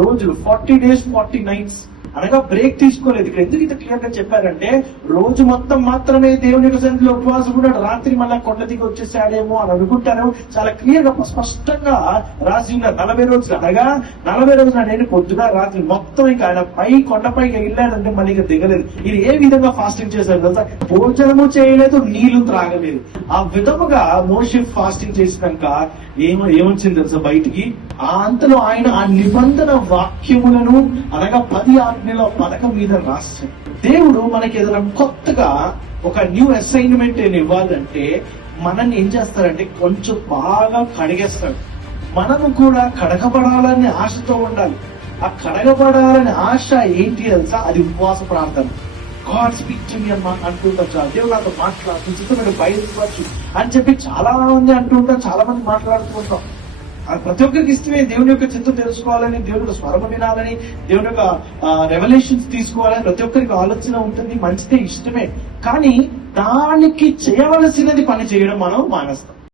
రోజులు 40 days 40 nights అనగా break తీసుకోలేదు. ఇక్కడ ఎందుకు ఇంత క్లియర్ గా చెప్పారంటే, రోజు మొత్తం మాత్రమే దేవుని యొక్క సన్నిధిలో ఉపవాసం ఉన్నాడు, రాత్రి మళ్ళా కొండ దిగి వచ్చేసాడేమో అని అనుకుంటారు. చాలా క్లియర్ గా స్పష్టంగా రాసి ఉన్నారు 40 రోజులు. అనగా 40 రోజులు అంటే పొద్దున రాత్రి మొత్తం ఇంకా ఆయన కొండపై వెళ్ళాడంటే మళ్ళీ ఇంకా దిగలేదు. ఇది ఏ విధంగా ఫాస్టింగ్ చేశారు తెలుసా? భోజనము చేయలేదు, నీళ్లు త్రాగలేదు. ఆ విధముగా మోషే ఫాస్టింగ్ చేసినాక ఏమొచ్చింది తెలుసా బయటికి? అంతలో ఆయన ఆ నిబంధన వాక్యములను అనగా 10 ఆజ్ఞల పలక మీద రాశాడు. దేవుడు మనకి ఏదైనా కొత్తగా ఒక న్యూ అసైన్మెంట్ ఇవ్వాలంటే మనల్ని ఏం చేస్తారంటే కొంచెం బాగా కడిగేస్తాడు. మనము కూడా కడగబడాలని ఆశతో ఉండాలి. ఆ కడగబడాలని ఆశ ఏంటి తెలుసా? అది ఉపవాస ప్రార్థన. గాడ్ స్పీక్ టు మీ అంటుంటారు. చాలా దేవుడు నాతో మాట్లాడుతూ బయలుపరచు అని చెప్పి చాలా మంది అంటుంటారు, చాలా మంది మాట్లాడుతూ ఉంటాం. ప్రతి ఒక్కరికి ఇష్టమే దేవుని యొక్క చిత్తం తెలుసుకోవాలని, దేవుని యొక్క స్వరం వినాలని, దేవుని యొక్క రెవల్యూషన్స్ తీసుకోవాలని ప్రతి ఒక్కరికి ఆలోచన ఉంటుంది. మంచిదే, ఇష్టమే. కానీ దానికి చేయవలసినది పని చేయడం మనం మానేస్తాం.